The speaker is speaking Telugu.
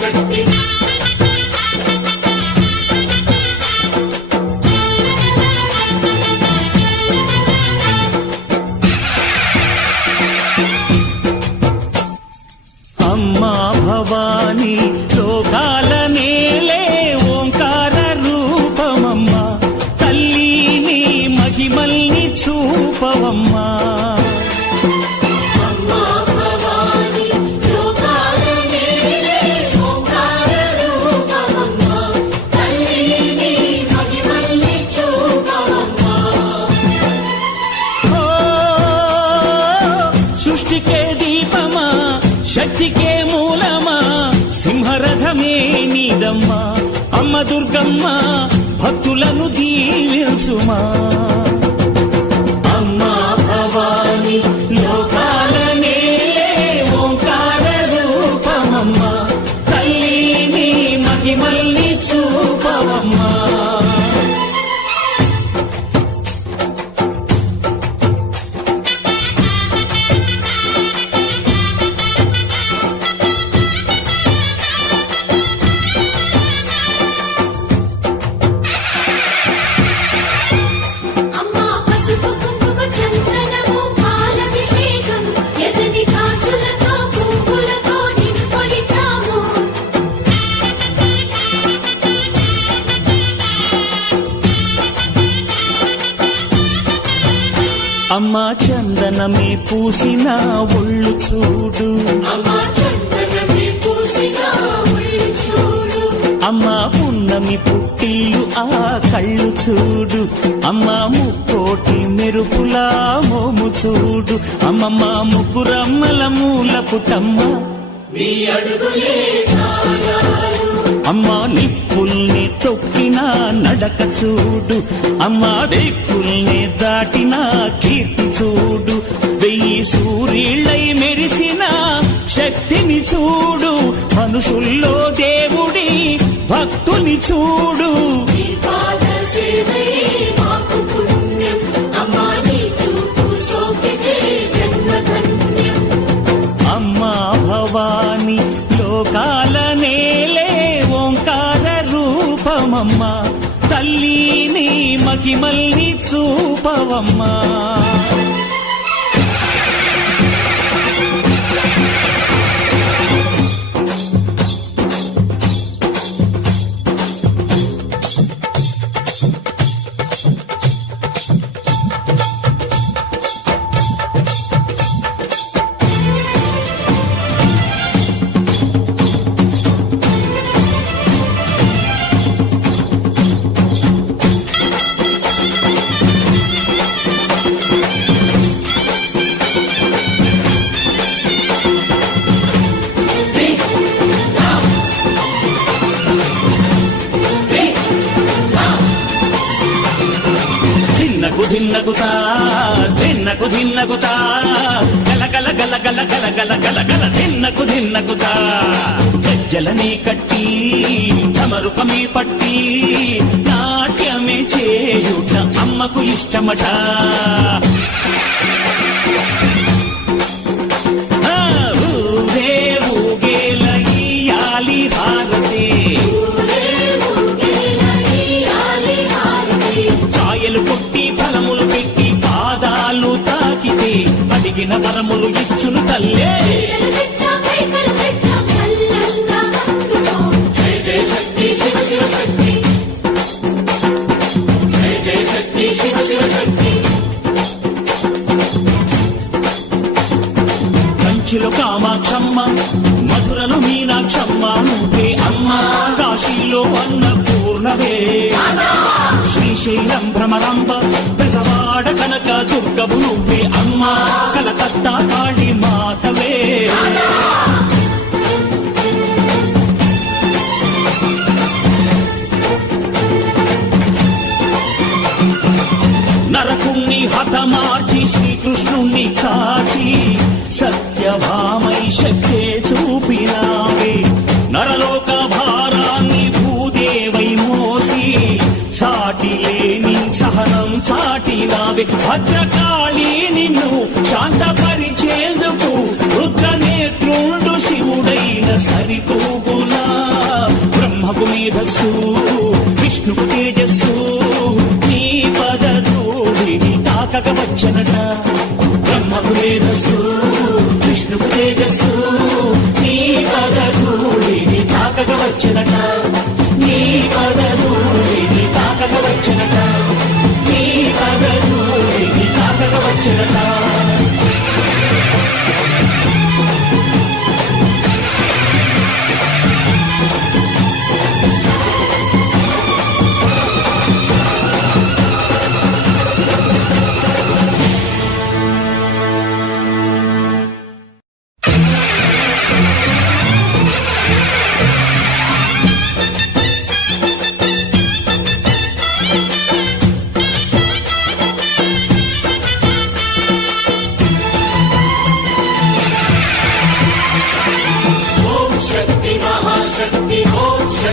శక్తి అమ్మా భవాని లోకాల నేలే ఓంకార రూపమమ్మా తల్లిని మహిమల్ని చూపవమ్మా సృష్టికే దీపమా శక్తికే మూలమా సింహరథమే నీదమ్మా అమ్మ దుర్గమ్మ భక్తులను దీవించుమా అమ్మా భవాని లోకాల నేలే ఓంకార రూపమమ్మా తల్లిని మహిమల్ని చూపవమ్మా అమ్మా చందనమే పూసిన ఒళ్ళు చూడు అమ్మా పున్నమి పుట్టిల్లు ఆ కళ్ళు చూడు అమ్మా ముక్కోటి మెరుపులా మోము చూడు అమ్మమ్మ ముగ్గురమ్మల మూల పుటమ్మ అమ్మా నిప్పుల్ని తొక్కిన నడక చూడు అమ్మా దిక్కుల్ని దాటిన కీర్తి చూడు 1000 సూర్యుళ్ళై మెరిసిన శక్తిని చూడు మనుషుల్లో దేవుడి భక్తుని చూడు అమ్మా భవాని లోకాల నేలే ఓంకార రూపమమ్మా తల్లిని మహిమల్ని చూపవమ్మా ధిన్నగుతా ధిన్నకు ధిన్నగుతా గల గల గల గల గల గల గల గల ధిన్నగుతా గజ్జలని కట్టి ఢమరుకమే పట్టి నాట్యమే చేయుట అమ్మకు ఇష్టమట ఊరే ఊగేల ఇయ్యాలి హారతి కాయలు కొట్టి ఫలములు పెట్టి పాదాలు తాకితే అడిగిన వరములు ఇచ్చును తల్లే కంచిలో కామాక్షమ్మ మధురలో మీనాక్షమ్మ నువ్వే అమ్మ కాశీలో అన్నపూర్ణవే శ్రీశైలం భ్రమరాంబ బెజవాడ కనక దుర్గవు నువ్వే అమ్మ కలకత్తా కాళీ మాతవే నరకుణ్ణి హతమార్చి శ్రీకృష్ణుణ్ణి కాచి సత్యభామై శక్తే చూపినావే నరలోక భారాన్ని భూదేవై మోసి చాటి లేని సహనం చాటినావే భద్రకాళి నిన్ను శాంతపరిచేందుకు రుద్రనేత్రుండు శివుడైన సరితూగులా తపస్సు విష్ణు తేజస్సు నీ పద ధూళిని తాకక వచ్చనట